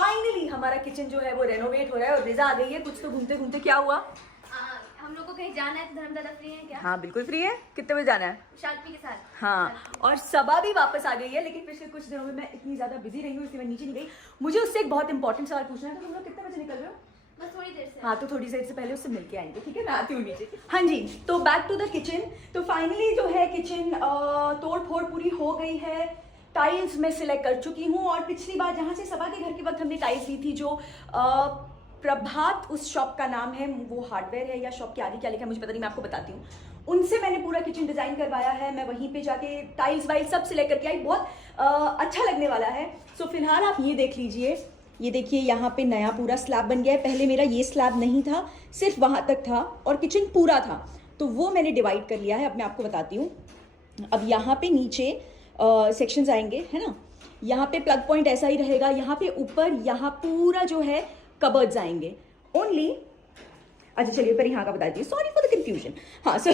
Finally हमारा kitchen जो है वो रेनोवेट हो रहा है और रिजा आ गई है। कुछ तो घूमते घूमते क्या हुआ, हम लोग को कहीं जाना है तो धर्मदादा फ्री है क्या? हाँ बिल्कुल फ्री है। कितने बजे जाना है? शाल्पी के साथ। हाँ, और सबा भी वापस आ गई है, लेकिन पिछले कुछ दिनों में मैं इतनी ज्यादा बिजी रही हूँ इसलिए मैं नीचे नहीं गई। मुझे उससे एक बहुत इंपॉर्टेंट सवाल पूछना है, तो तुम लोग कितने बजे निकल रहे हो? बस थोड़ी देर से। हाँ, तो थोड़ी देर से पहले उससे मिलके आएंगे, ठीक है? मैं आती हूँ नीचे। हाँ जी, तो बैक टू द किचन। तो फाइनली जो है किचन तोड़ फोड़ पूरी हो गई है। टाइल्स मैं सिलेक्ट कर चुकी हूँ, और पिछली बार जहाँ से सबा के घर के वक्त हमने टाइल्स ली थी, जो प्रभात उस शॉप का नाम है, वो हार्डवेयर है या शॉप के आगे क्या लिखा है मुझे पता नहीं, मैं आपको बताती हूँ। उनसे मैंने पूरा किचन डिजाइन करवाया है। मैं वहीं पे जाके टाइल्स वाइल्स सब सिलेक्ट करके आई, बहुत अच्छा लगने वाला है। सो फिलहाल आप ये देख लीजिए, ये देखिए यहाँ पे नया पूरा स्लैब बन गया है। पहले मेरा ये स्लैब नहीं था, सिर्फ वहाँ तक था और किचन पूरा था, तो वो मैंने डिवाइड कर लिया है। अब मैं आपको बताती हूँ। अब यहाँ पे नीचे सेक्शंस आएंगे, है ना? यहाँ पे प्लग पॉइंट ऐसा ही रहेगा। यहाँ पे ऊपर यहाँ पूरा जो है कबर्ड्स आएंगे ओनली। अच्छा चलिए पर यहाँ का बता दीजिए, सॉरी फॉर द कंफ्यूजन। हाँ, सो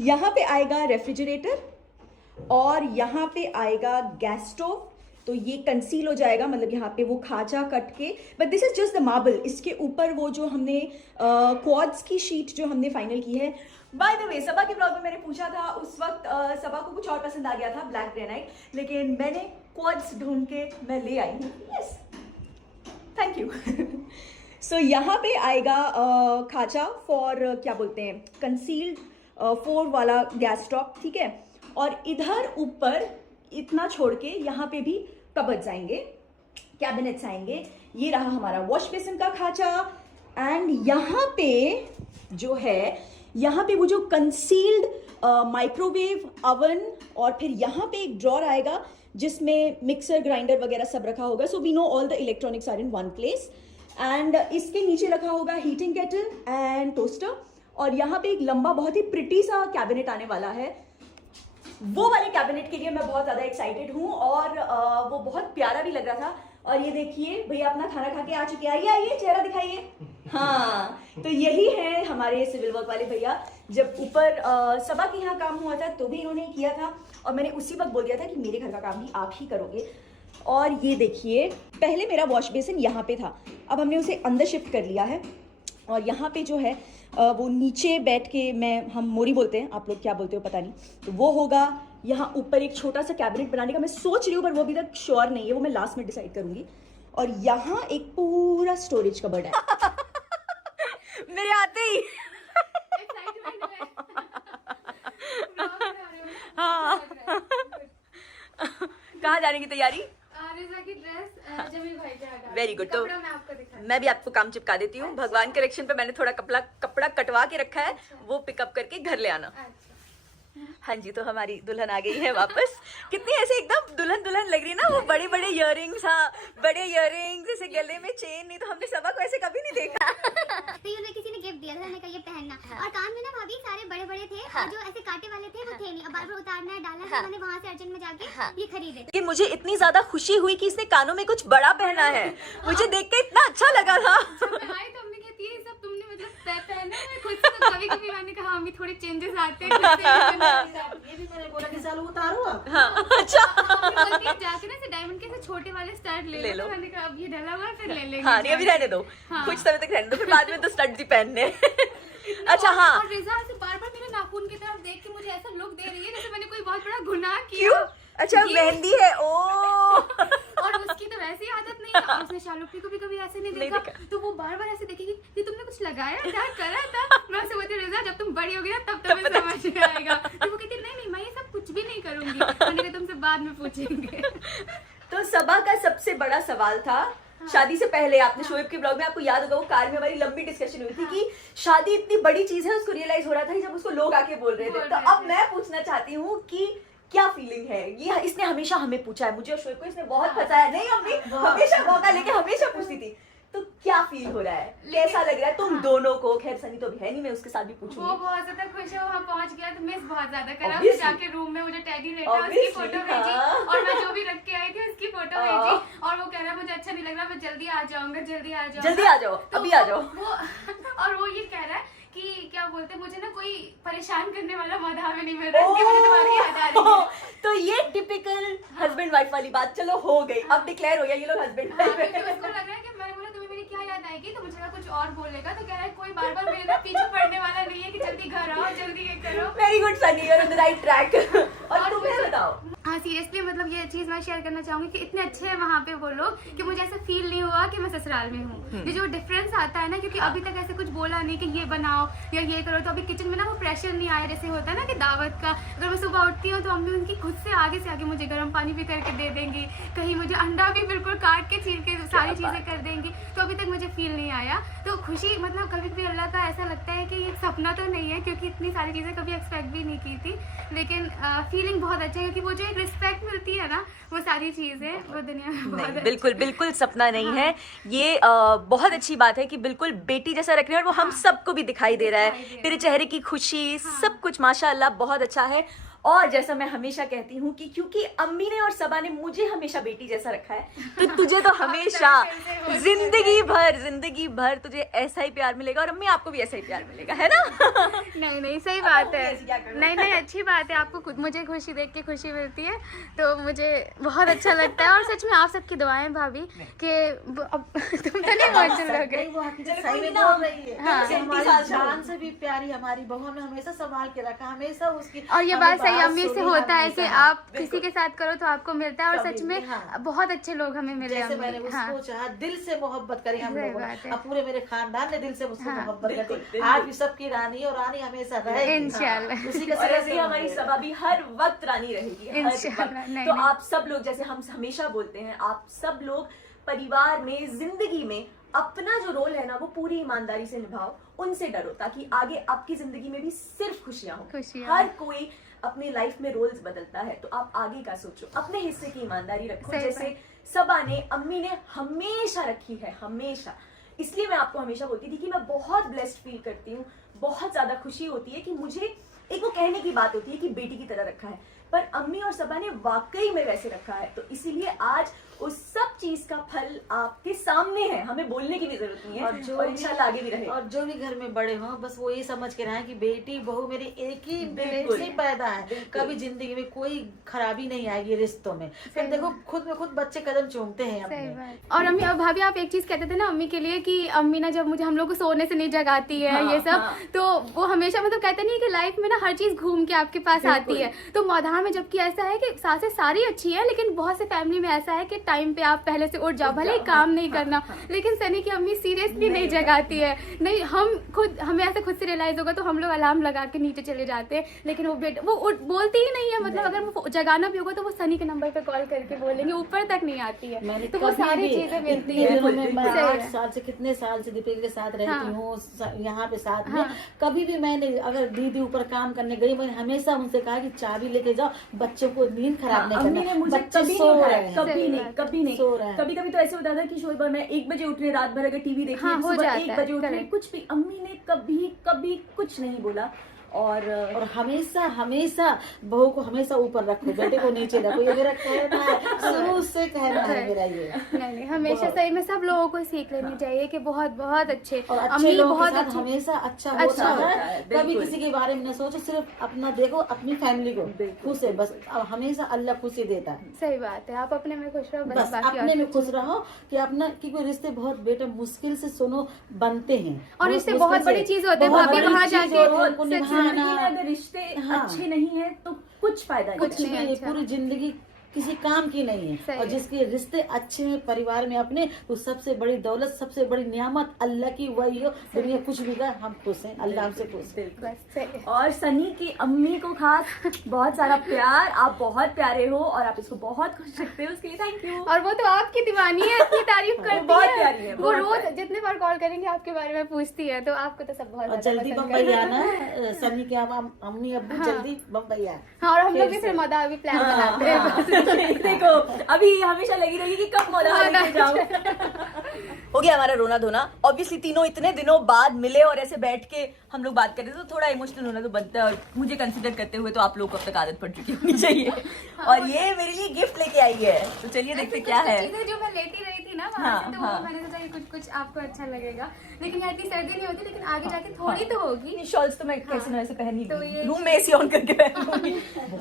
यहाँ पे आएगा रेफ्रिजरेटर और यहाँ पे आएगा गैस स्टोव। तो ये कंसील हो जाएगा, मतलब यहाँ पे वो खाचा कट के, but this is just the marble. इसके ऊपर वो जो हमने क्वाड्स की शीट जो हमने फाइनल की है। बाय द वे, सबा के ब्लॉग में मैंने पूछा था, उस वक्त सबा को कुछ और पसंद आ गया था, ब्लैक ग्रेनाइट, लेकिन मैंने क्वाड्स ढूंढ के मैं ले आई हूँ। Yes, thank you. सो यहाँ पे आएगा खाचा फॉर क्या बोलते हैं, कंसील्ड 4 वाला गैस स्टॉप, ठीक है? और इधर ऊपर इतना छोड़ के यहाँ पे भी कबर्ड्स आएंगे, कैबिनेट्स आएंगे। ये रहा हमारा वॉश बेसिन का खाचा। एंड यहाँ पे जो है, यहाँ पे वो जो कंसील्ड माइक्रोवेव अवन, और फिर यहाँ पे एक ड्रॉर आएगा जिसमें मिक्सर ग्राइंडर वगैरह सब रखा होगा। So we know all the electronics are in one place. And इसके नीचे रखा होगा हीटिंग केटल एंड टोस्टर। और यहाँ पे एक लंबा बहुत ही प्रिटी सा कैबिनेट आने वाला है। वो वाले कैबिनेट के लिए मैं बहुत ज़्यादा एक्साइटेड हूँ, और वो बहुत प्यारा भी लग रहा था। और ये देखिए, भैया अपना खाना खा के आ चुके हैं। आइए आइए, चेहरा दिखाइए। हाँ, तो यही है हमारे सिविल वर्क वाले भैया। जब ऊपर सबा के यहाँ काम हुआ था तो भी इन्होंने किया था, और मैंने उसी वक्त बोल दिया था कि मेरे घर का काम भी आप ही करोगे। और ये देखिए, पहले मेरा वॉश बेसिन यहाँ पे था, अब हमने उसे अंदर शिफ्ट कर लिया है। और यहाँ पे जो है वो नीचे बैठ के, हम मोरी बोलते हैं, आप लोग क्या बोलते हो पता नहीं, तो वो होगा। यहाँ ऊपर एक छोटा सा कैबिनेट बनाने का मैं सोच रही हूँ, पर वो अभी तक श्योर नहीं है, वो मैं लास्ट में डिसाइड करूंगी। और यहाँ एक पूरा स्टोरेज कबर्ड है। मेरे आते ही हाँ। कहाँ जाने की तैयारी? Very good. तो मैं भी आपको काम चिपका देती हूँ। भगवान कलेक्शन पे मैंने थोड़ा कपड़ा कटवा के रखा है, वो पिकअप करके घर ले आना। हाँ जी, तो हमारी दुल्हन आ गई है वापस। कितनी ऐसे एकदम दुल्हन दुल्हन लग रही है ना, वो बड़े बड़े इयररिंग्स। हाँ, बड़े इयररिंग्स, जैसे गले में चेन। नहीं तो हमने सबा को ऐसे कभी नहीं देखा। तो ये किसी ने गिफ्ट दिया था, मैंने कहा ये पहनना। और कान में ना भाभी सारे बड़े बड़े थे, और जो ऐसे कांटे वाले थे वो थे नहीं। अब बार बार उतारना है, डालना है, मैंने वहाँ से अर्जेंट में जाके ये खरीदे। कि मुझे इतनी ज्यादा खुशी हुई कि इसने कानों में कुछ बड़ा पहना है, मुझे देख के इतना अच्छा लगा था। कभी कभी मैंने कहा मम्मी थोड़े चेंजेस आते हैं। ये भी मैंने बोला कि चलो उतारो अब। हाँ, अच्छा। जाके ना डायमंड के छोटे वाले स्टड ले लो। मैंने कहा अब ये डला हुआ फिर ले लेंगे। हाँ, नहीं अभी रहने दो, कुछ समय तक रहने दो, फिर बाद में तो स्टड ही पहनने। अच्छा हाँ, और रिजा से बार बार मेरे नाखून की तरफ देख के मुझे ऐसा लुक दे रही है जैसे मैंने कोई बहुत बड़ा गुनाह किया। क्यों? अच्छा, मेहंदी है। ओ और उसकी तो वैसी आदत नहीं है, और उसने शालुक्की को भी कभी ऐसे नहीं देखा, तो वो बार बार ऐसे देखेगी कि तुमने कुछ लगाया, क्या करा था। मैं उससे बोलती रिजा जब तुम बड़ी होगी ना तब तुम्हें समझ में आएगा। तो वो कहती नहीं मैं ये सब कुछ भी नहीं करूंगी, मैंने कहा तुमसे बाद में पूछेंगे। तो सबा का सबसे बड़ा सवाल था शादी से पहले। आपने शोएब के ब्लॉग में, आपको याद होगा, वो कार में हमारी लंबी डिस्कशन हुई थी कि शादी इतनी बड़ी चीज है, उसको रियलाइज हो रहा था जब उसको लोग आके बोल रहे थे। तो अब मैं पूछना चाहती हूँ कि क्या फीलिंग है? ये इसने हमेशा हमें पूछा है, मुझे और शोएब को इसने बहुत फंसाया। नहीं, अम्मी हमेशा मौका लेके हमेशा पूछती थी। तो क्या फील हो रहा है, कैसा लग रहा है तुम दोनों को? खैर सनी तो अभी है नहीं, मैं उसके साथ भी पूछूंगी। वो बहुत ज्यादा खुश है, वहाँ पहुंच गया तो मिस बहुत ज्यादा करा। फिर जाके रूम में मुझे टेडी लेटा, उसकी फोटो भेजी, और मैं जो भी रख के आई थी उसकी फोटो भेजी, और वो कह रहा है मुझे अच्छा नहीं लग रहा, मैं जल्दी आ जाऊंगा, जल्दी आ जाऊंगा, जल्दी आ जाओ, अभी आ जाओ। और वो ये कह रहा है कि क्या बोलते हैं, मुझे ना कोई परेशान करने वाला मौका में नहीं मिल रहा, इसलिए मुझे तुम्हारी याद आ रही है। तो ये टिपिकल हस्बैंड वाइफ वाली बात चलो हो गई, अब डिक्लेयर हो गया ये लोग हस्बैंड वाइफ। उसको लग रहा है की तो मुझे लगा कुछ और बोलेगा, तो कह रहा है कोई बार बार मेरे ना पीछे पड़ने वाला नहीं है कि जल्दी घर आओ, जल्दी ये करो। Very good Sunny, you are on the right track. और तुम्हें बताओ। हाँ सीरियसली मतलब ये चीज़ मैं शेयर करना चाहूँगी कि इतने अच्छे हैं वहाँ पे वो लोग कि मुझे ऐसा फील नहीं हुआ कि मैं ससुराल में हूँ। ये जो डिफरेंस आता है ना, क्योंकि अभी तक ऐसे कुछ बोला नहीं कि ये बनाओ या ये करो, तो अभी किचन में ना वो प्रेशर नहीं आया जैसे होता है ना कि दावत का। अगर मैं सुबह उठती हूँ तो अम्मी उनकी खुद से आगे मुझे गर्म पानी भी करके दे देंगी, कहीं मुझे अंडा भी बिल्कुल काट के छील के सारी चीज़ें कर देंगी। तो अभी तक मुझे फील नहीं आया। तो खुशी मतलब कभी भी अल्लाह का ऐसा लगता है कि ये सपना तो नहीं है, क्योंकि इतनी सारी चीज़ें कभी एक्सपेक्ट भी नहीं की थी, लेकिन फीलिंग बहुत अच्छा है क्योंकि वो जो एक रिस्पेक्ट मिलती है ना, वो सारी चीज़ें वो दुनिया में बहुत नहीं, बिल्कुल बिल्कुल सपना नहीं है ये। बहुत अच्छी बात है कि बिल्कुल बेटी जैसा रख रहे हैं और वो हम सबको भी दिखाई दे रहा है। तेरे चेहरे की खुशी सब कुछ माशाल्लाह बहुत अच्छा है। और जैसा मैं हमेशा कहती हूँ कि क्योंकि अम्मी ने और सबा ने मुझे हमेशा बेटी जैसा रखा है, तो तुझे तो हमेशा जिंदगी भर तुझे ऐसा ही प्यार मिलेगा और अम्मी आपको भी ऐसा ही प्यार मिलेगा, है ना? नहीं सही बात है। नहीं अच्छी बात है, आपको खुद मुझे खुशी देख के खुशी मिलती है, तो मुझे बहुत अच्छा लगता है। और सच में आप सबकी दुआएं भाभी कि तुम तो नहीं इमोशनल हो गए। वो हकीकत सही में बोल रही है। हाँ। हमारी जान से भी प्यारी हमारी बहू ने हमेशा संभाल के रखा, हमेशा उसकी। और ये बात सही अम्मी से सुनी, होता है कि हमेशा। आप किसी के साथ करो तो आपको मिलता है। और सच में हाँ। बहुत अच्छे लोग हमें मिले जैसे मैंने अम्मी। उसको हाँ चाहा, दिल से मोहब्बत करी हम सही लोगों ने, बात है। अब पूरे मेरे खानदान ने दिल से मुझसे हाँ। मोहब्बत बिल्कुल, करी। बिल्कुल। आज भी सबकी रानी और रानी हमेशा रहेगी। इंशाल्लाह। उसी के और सिरे ऐसे से ही हमारी सबा भी हर वक्त रानी रहेगी, हर इंशाल्लाह। वक्त। नहीं, तो नहीं। आप सब लोग, जैसे हम हमेशा बोलते हैं, आप सब लोग परिवार में, जिंदगी में अपना जो रोल है ना वो पूरी ईमानदारी से निभाओ, उनसे डरो, ताकि आगे आपकी जिंदगी में भी सिर्फ खुशियां हो। खुशियां। हर कोई अपनी लाइफ में रोल्स बदलता है, तो आप आगे का सोचो, अपने हिस्से की ईमानदारी रखो, सही जैसे सबा ने, अम्मी ने हमेशा रखी है, हमेशा। इसलिए मैं आपको हमेशा बोलती थी कि मैं बहुत ब्लेस्ड फील करती हूँ, बहुत ज्यादा खुशी होती है कि मुझे, एक वो कहने की बात होती है कि बेटी की तरह रखा है, पर अम्मी और सबा ने वाकई में वैसे रखा है। तो इसीलिए आज उस सब चीज का फल आपके सामने है, हमें बोलने की भी जरूरत नहीं है, और इंशाल्लाह आगे भी रहे। और जो भी घर में बड़े हों, बस वो ये समझ के रहें कि बेटी बहू मेरी एक ही बिल्कुल। से पैदा है, बिल्कुल। कभी जिंदगी में कोई खराबी नहीं आएगी रिश्तों में। फिर देखो खुद में खुद बच्चे कदम चूमते हैं सही अपने। बात। और अम्मी, और भाभी आप एक चीज कहते थे ना अम्मी के लिए कि अम्मी ना जब मुझे हम लोग को सोने से नहीं जगाती है, हाँ, ये सब हाँ। तो वो हमेशा मतलब कहते नहीं कि लाइफ में ना हर चीज घूम के आपके पास आती है। तो मौधार में जबकि ऐसा है कि सासें सारी अच्छी है, लेकिन बहुत से फैमिली में ऐसा है कि टाइम पे आप पहले से उठ जाओ, भले ही काम नहीं करना, लेकिन सनी की अम्मी सीरियसली नहीं जगाती है। नहीं, हमें ऐसे खुद से रियलाइज होगा तो हम लोग अलार्म लगा के नीचे चले जाते हैं, लेकिन वो बोलती ही नहीं है। मतलब अगर वो जगाना भी होगा तो वो सनी के नंबर पे कॉल करके बोलेंगे, ऊपर तक नहीं आती है। मैंने तो वो कभी सारी भी चीजें मिलती इतने है। दिनों में मैं सही 8 है। साल से, कितने साल से दीपिका के साथ रहती हाँ। हूँ, यहाँ पे साथ में हाँ। कभी भी मैंने, अगर दीदी ऊपर काम करने गई, मैंने हमेशा उनसे कहा कि चाबी लेके जाओ, बच्चों को नींद खराब नहीं अम्मी ने करना, मुझे बच्चे कभी सो नहीं उठाया, रहे हैं। कभी सही नहीं, बात। कभी नहीं। सो रहे हैं। कभी कभी तो ऐसे होता था कि शोएब मैं 1 बजे उठ रही, रात भर अगर टीवी देख रही, हाँ, हो सुबह जाता 1 है, बजे उठ रही, correct। कुछ भी अम्मी ने कभी कुछ नहीं बोला। और हमेशा बहू को हमेशा ऊपर रखो, बेटे को नीचे रखो, ये मेरा कहना है, शुरू से कहना है मेरा ये। नहीं हमेशा सही में सब लोगों को सीख लेनी चाहिए कि बहुत बहुत अच्छे और अच्छे अम्मी लोगों बहुत के साथ अच्छी। हमेशा अच्छा अच्छा होता होता है, है। कभी बिल्कुल। किसी के बारे में न सोचो, सिर्फ अपना देखो, अपनी फैमिली को बिल्कुल, खुश है बस। अब हमेशा अल्लाह खुशी देता है, सही बात है, आप अपने में खुश रहो बस बाकी अपने और में खुश रहो। कि अपना, क्योंकि रिश्ते बहुत बेटा मुश्किल से सुनो बनते हैं, और रिश्ते मुश्किल बहुत से, बड़ी चीज होते हैं, बहुत भाभी बड़ी वहाँ चीज जाके होती है, उनको सच में निभाना। अगर रिश्ते हाँ। अच्छे नहीं है तो कुछ फायदा नहीं। कुछ नहीं भी अच्छा। पूरी जिंदगी किसी काम की नहीं है। सही और है। जिसके रिश्ते अच्छे हैं परिवार में अपने, तो सबसे बड़ी दौलत, सबसे बड़ी नियामत अल्लाह की वही हो। दुनिया कुछ भी कर, हम खुश हैं, अल्लाह हमसे खुश है। बस सही है। और सनी की अम्मी को खास बहुत सारा प्यार, आप बहुत प्यारे हो और आप इसको बहुत खुश रखते हो, उसके लिए थैंक यू। और वो तो आपकी दीवानी है, इतनी तारीफ करती बहुत है। प्यारी है, वो बहुत रोज प्यारी। जितने बार कॉल करेंगे आपके बारे में पूछती है, तो आपको तो सब बहुत और ज्यादा जल्दी पसंद बम्बई करते हैं। आना, सनी के अम्मी अब्बू हाँ। जल्दी बम्बई आए। हाँ, और हम लोग भी फिर फिर से। मदा अभी प्लान हाँ, बनाते हैं। देखो अभी हमेशा लगी रही कि कब मौला लेके जाऊं। हो गया हमारा रोना धोना। ऑब्वियसली तीनों इतने दिनों बाद मिले और ऐसे बैठ के हम लोग बात कर रहे थे, तो थोड़ा इमोशनल होना तो बनता है। और मुझे कंसिडर करते हुए तो आप लोगों को अब तक आदत पड़ चुकी होनी चाहिए। और ये मेरे लिए गिफ्ट लेके आई है, तो चलिए देखते क्या है। चीजें जो मैं लेती रही थी ना वहाँ हाँ, से, तो वो हाँ। मैंने सोचा कि कुछ आपको अच्छा लगेगा, लेकिन यहाँ इतनी सर्दी नहीं होती, लेकिन आगे जाके थोड़ी तो होगी। शॉल्स तो मैं कैसे ना वैसे पहन ही तो ये- रूम में एसी ऑन करके पहनूंगी।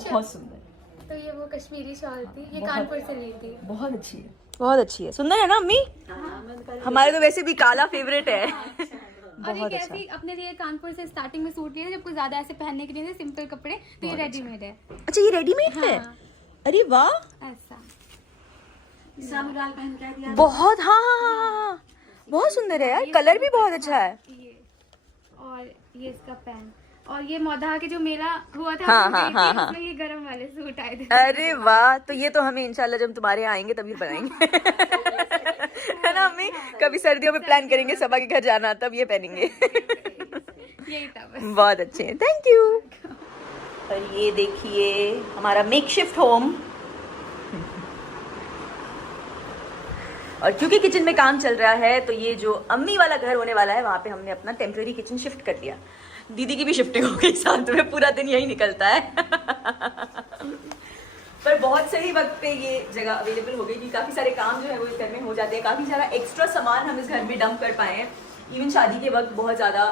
बहुत सुंदर, तो ये वो कश्मीरी शॉल थी, ये बहुत- कानपुर से ली थी। बहुत अच्छी है, बहुत अच्छी है। सुंदर है ना अम्मी? हाँ, मैं हमारे तो वैसे भी काला फेवरेट है। और ये कैसी अपने लिए कानपुर से स्टार्टिंग में सूट लिए थे, जब कुछ ज्यादा ऐसे पहनने के लिए थे सिंपल कपड़े, तो ये रेडीमेड है। अच्छा ये रेडीमेड है? हाँ। अरे वाह, ऐसा साबुलाल पहन के दिया। बहुत, हाँ हाँ हाँ हाँ, बहुत सुंदर है यार, कलर भी बहुत अच्छा है। ये और ये इसका पैंट, और ये मौधा के जो मेला हुआ था हाँ, उसमें हाँ, गई हाँ, थी, हाँ। उसमें ये गरम वाले सूट आए थे। अरे वाह, तो ये तो हमें इंशाल्लाह जब तुम्हारे यहाँ आएंगे तभी बनाएंगे। है ना अम्मी, कभी सर्दियों में प्लान करेंगे सबा के घर जाना, तब ये पहनेंगे। यही था बस। बहुत अच्छे हैं, थैंक यू। और ये देखिए हमारा मेकशिफ्ट होम। और क्योंकि किचन में काम चल रहा है तो ये जो अम्मी वाला घर होने वाला है वहाँ पे हमने अपना टेम्पररी किचन शिफ्ट कर दिया। दीदी की भी शिफ्टिंग हो गई साथ में, पूरा दिन यही निकलता है। पर बहुत सही वक्त पे ये जगह अवेलेबल हो गई कि काफ़ी सारे काम जो है वो इस घर में हो जाते हैं, काफ़ी सारा एक्स्ट्रा सामान हम इस घर में डंप कर पाए हैं। इवन शादी के वक्त बहुत ज़्यादा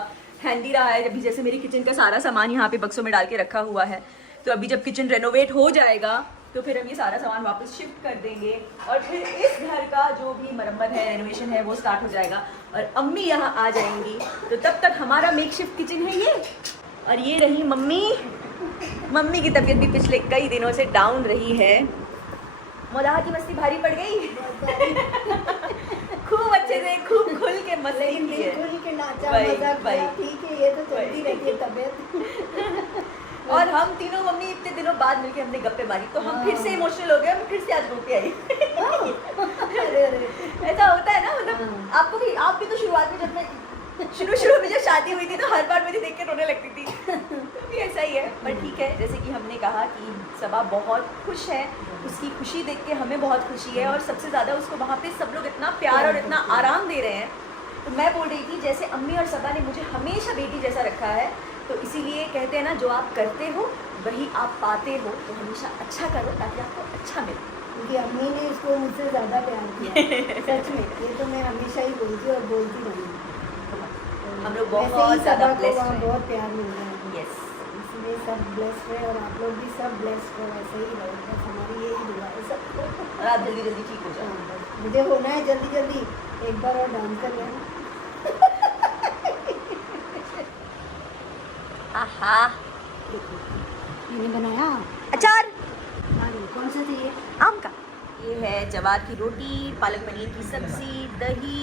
हैंडी रहा है, अभी जैसे मेरी किचन का सारा सामान यहाँ पे बक्सों में डाल के रखा हुआ है, तो अभी जब किचन रेनोवेट हो जाएगा तो फिर हम ये सारा सामान वापस शिफ्ट कर देंगे और फिर इस घर का जो भी मरम्मत है, रेनोवेशन है, वो स्टार्ट हो जाएगा और अम्मी यहाँ आ जाएंगी, तो तब तक हमारा मेकशिफ्ट किचन है ये। और ये रही मम्मी। मम्मी की तबीयत भी पिछले कई दिनों से डाउन रही है। मौलाहा की मस्ती भारी पड़ गई। खूब अच्छे से खूब खुल के मस्ती की है। ठीक है, ये तो चलती रहती है तबीयत। और हम तीनों मम्मी इतने दिनों बाद मिलके हमने गप्पे मारी, तो हम फिर से इमोशनल हो गए, हम फिर से आज रोते आई। ऐसा होता है ना, मतलब आपको भी, आप भी तो शुरुआत में जब मैं शुरू में जब शादी हुई थी तो हर बार मुझे देख के रोने लगती थी। तो भी ऐसा ही है, पर ठीक है, जैसे कि हमने कहा कि सबा बहुत खुश है, उसकी खुशी देख के हमें बहुत खुशी है और सबसे ज़्यादा उसको वहाँ पे सब लोग इतना प्यार और इतना आराम दे रहे हैं। तो मैं बोल रही थी जैसे अम्मी और सबा ने मुझे हमेशा बेटी जैसा रखा है, तो इसीलिए कहते हैं ना, जो आप करते हो वही आप पाते हो, तो हमेशा अच्छा करो ताकि आपको अच्छा मिले। क्योंकि अम्मी ने इसको मुझसे ज़्यादा प्यार किया, सच में। ये तो मैं हमेशा ही बोलती और बोलती रही। हम लोग बहुत ज़्यादा ब्लेस्ड हैं। बहुत प्यार मिल रहा है। यस, इसलिए सब ब्लेस्ड है और आप लोग भी सब ब्लेस्ड हो, ऐसे ही रहो, बस हमारी यही दुआ है सबको। और आप जल्दी जल्दी ठीक हो जाओ। हाँ, मुझे होना है जल्दी जल्दी, एक बार और डांस कर लेना। आहा, मैंने बनाया अचार कौन सा चाहिए? आम का। ये है जवार की रोटी, पालक पनीर की सब्जी, दही,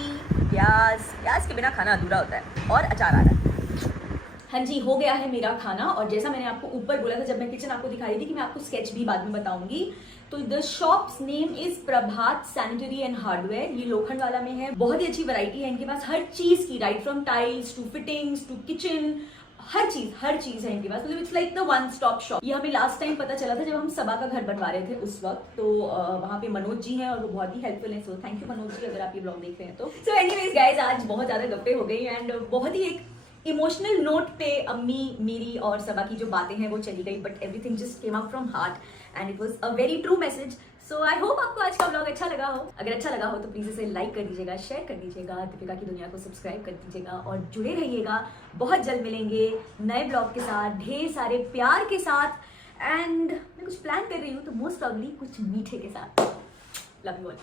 प्याज के बिना खाना अधूरा होता है, और अचार आ रहा है। हाँ जी, हो गया है मेरा खाना। और जैसा मैंने आपको ऊपर बोला था जब मैं किचन आपको दिखाई थी कि मैं आपको स्केच भी बाद में बताऊंगी, तो the shops name is Prabhat sanitary and hardware. ये लोखंड वाला में है, बहुत ही अच्छी वैरायटी है इनके पास हर चीज की, right from tiles to fittings to kitchen, हर चीज है इनके पास। मतलब it's like the one stop shop. ये हमें लास्ट टाइम पता चला था जब हम सबा का घर बनवा रहे थे उस वक्त, तो वहाँ पे मनोज जी हैं और वो बहुत ही हेल्पफुल हैं, so thank you Manoj ji अगर आप ये ब्लॉग देख रहे हैं तो। सो एनीवेज गाइज, आज बहुत ज्यादा गप्पे हो गई एंड बहुत ही एक इमोशनल नोट पे अम्मी मेरी और सबा की जो बातें हैं वो चली गई, but everything just came out from heart and it was a very true message. So I hope आपको आज का व्लॉग अच्छा लगा हो। अगर अच्छा लगा हो तो प्लीज इसे लाइक कर दीजिएगा, शेयर कर दीजिएगा, दीपिका की दुनिया को सब्सक्राइब कर दीजिएगा और जुड़े रहिएगा। बहुत जल्द मिलेंगे नए ब्लॉग के साथ, ढेर सारे प्यार के साथ, एंड मैं कुछ प्लान कर रही हूँ तो मोस्ट प्रॉब्ली कुछ मीठे के साथ। Love you all.